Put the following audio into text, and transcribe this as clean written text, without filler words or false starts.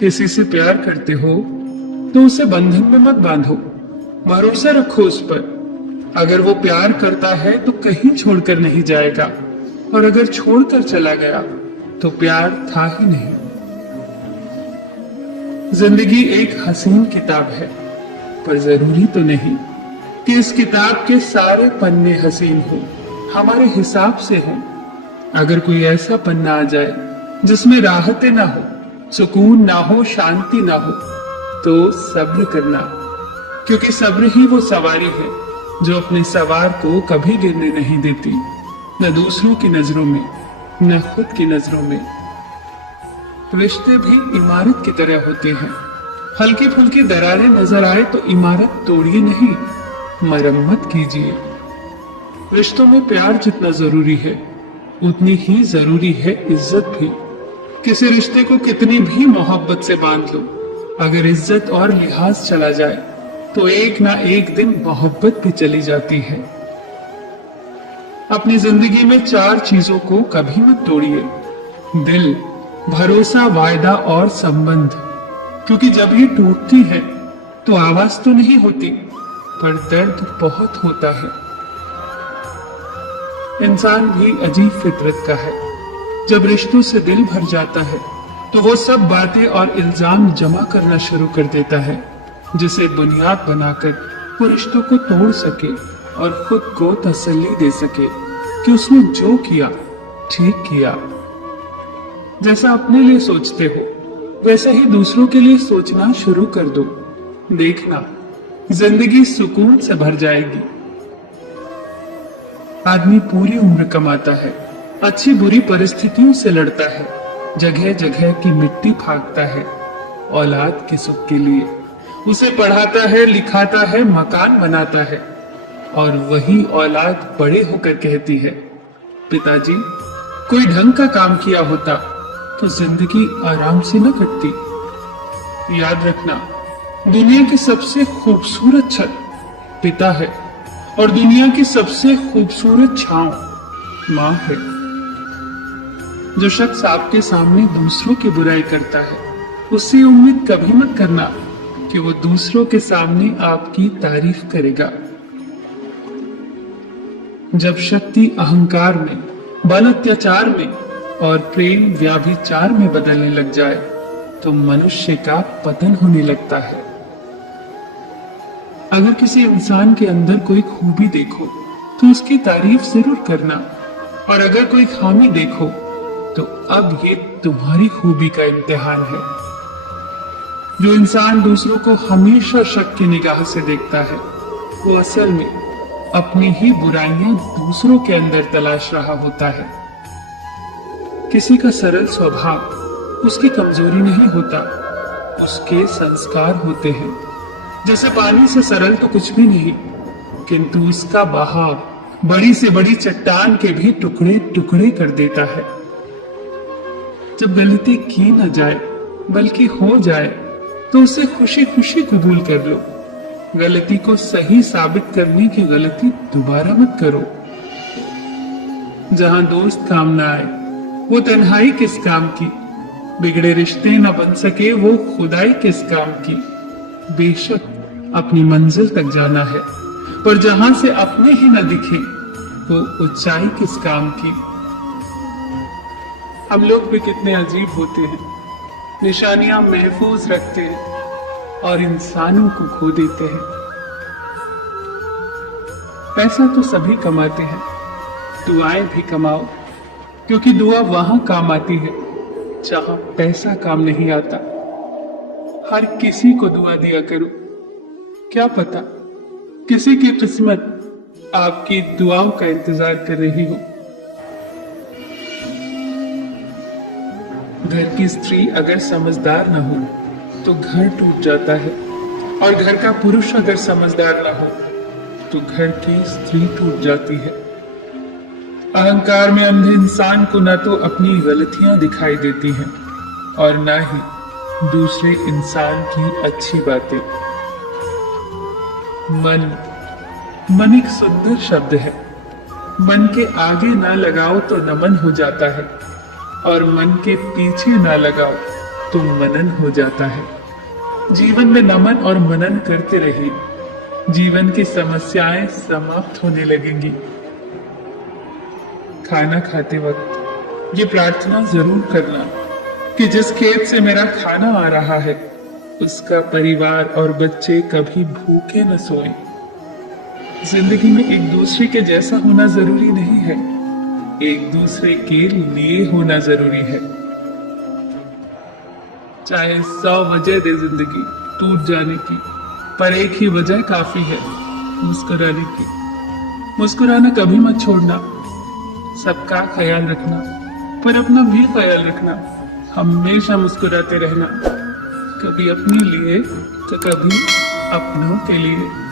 किसी से प्यार करते हो तो उसे बंधन में मत बांधो। भरोसा रखो उस पर। अगर वो प्यार करता है तो कहीं छोड़कर नहीं जाएगा, और अगर छोड़कर चला गया तो प्यार था ही नहीं। जिंदगी एक हसीन किताब है, पर जरूरी तो नहीं कि इस किताब के सारे पन्ने हसीन हो, हमारे हिसाब से हो। अगर कोई ऐसा पन्ना आ जाए जिसमें राहतें ना हो, सुकून ना हो, शांति ना हो, तो सब्र करना, क्योंकि सब्र ही वो सवारी है जो अपने सवार को कभी गिरने नहीं देती, न दूसरों की नजरों में, न खुद की नजरों में। रिश्ते भी इमारत की तरह होते हैं। हल्की फुल्की दरारें नजर आए तो इमारत तोड़िए नहीं, मरम्मत कीजिए। रिश्तों में प्यार जितना जरूरी है, उतनी ही जरूरी है इज्जत भी। किसी रिश्ते को कितनी भी मोहब्बत से बांध लो, अगर इज्जत और लिहाज चला जाए तो एक ना एक दिन मोहब्बत भी चली जाती है। अपनी जिंदगी में 4 चीजों को कभी मत तोड़िए: दिल, भरोसा, वायदा और संबंध। क्योंकि जब ये टूटती है तो आवाज तो नहीं होती, पर दर्द बहुत होता है। इंसान भी अजीब फितरत का है। जब रिश्तों से दिल भर जाता है तो वो सब बातें और इल्जाम जमा करना शुरू कर देता है, जिसे बुनियाद बनाकर वो रिश्तों को तोड़ सके और खुद को तसल्ली दे सके कि उसने जो किया ठीक किया। जैसा अपने लिए सोचते हो वैसा ही दूसरों के लिए सोचना शुरू कर दो। देखना, जिंदगी सुकून से भर जाएगी। आदमी पूरी उम्र कमाता है, अच्छी बुरी परिस्थितियों से लड़ता है, जगह जगह की मिट्टी फाकता है औलाद के सुख के लिए। उसे पढ़ाता है, लिखाता है, मकान बनाता है, और वही औलाद बड़े होकर कहती है, पिताजी कोई ढंग का काम किया होता तो जिंदगी आराम से न कटती। याद रखना, दुनिया की सबसे खूबसूरत छत पिता है, और दुनिया की सबसे खूबसूरत छांव माँ है। जो शख्स आपके सामने दूसरों की बुराई करता है, उससे उम्मीद कभी मत करना कि वो दूसरों के सामने आपकी तारीफ करेगा। जब शक्ति अहंकार में, बल अत्याचार में और प्रेम व्याभिचार में बदलने लग जाए तो मनुष्य का पतन होने लगता है। अगर किसी इंसान के अंदर कोई खूबी देखो तो उसकी तारीफ जरूर करना, और अगर कोई खामी देखो तो अब ये तुम्हारी खूबी का इम्तिहान है। जो इंसान दूसरों को हमेशा शक की निगाह से देखता है, वो असल में अपनी ही बुराइयां दूसरों के अंदर तलाश रहा होता है। किसी का सरल स्वभाव उसकी कमजोरी नहीं होता, उसके संस्कार होते हैं। जैसे पानी से सरल तो कुछ भी नहीं, किंतु उसका बहाव बड़ी से बड़ी चट्टान के भी टुकड़े टुकड़े कर देता है। जब गलती की न जाए बल्कि हो जाए तो उसे खुशी खुशी कबूल कर लो। गलती को सही साबित करने की गलती दोबारा मत करो। जहां दोस्त काम न आए वो तन्हाई किस काम की, बिगड़े रिश्ते न बन सके वो खुदाई किस काम की। बेशक अपनी मंजिल तक जाना है, पर जहां से अपने ही न दिखे वो ऊंचाई किस काम की। हम लोग भी कितने अजीब होते हैं, निशानियां महफूज रखते हैं और इंसानों को खो देते हैं। पैसा तो सभी कमाते हैं, दुआएं भी कमाओ, क्योंकि दुआ वहां काम आती है जहां पैसा काम नहीं आता। हर किसी को दुआ दिया करो, क्या पता किसी की किस्मत आपकी दुआओं का इंतजार कर रही हो। घर की स्त्री अगर समझदार न हो तो घर टूट जाता है, और घर का पुरुष अगर समझदार न हो तो घर की स्त्री टूट जाती है। अहंकार में अंधे इंसान को न तो अपनी गलतियां दिखाई देती हैं और न ही दूसरे इंसान की अच्छी बातें। मन एक सुंदर शब्द है। मन के आगे ना लगाओ तो नमन हो जाता है, और मन के पीछे ना लगाओ तो मनन हो जाता है। जीवन में नमन और मनन करते रहिए, जीवन की समस्याएं समाप्त होने लगेंगी। खाना खाते वक्त ये प्रार्थना जरूर करना कि जिस खेत से मेरा खाना आ रहा है उसका परिवार और बच्चे कभी भूखे न सोएं। जिंदगी में एक दूसरे के जैसा होना जरूरी नहीं है, एक दूसरे के लिए होना जरूरी है। चाहे 100 वजह दे जिंदगी टूट जाने की, पर एक ही वजह काफी है, मुस्कुराने की। मुस्कुराना कभी मत छोड़ना, सबका ख्याल रखना, पर अपना भी ख्याल रखना। हमेशा मुस्कुराते रहना, कभी अपने लिए तो कभी अपनों के लिए।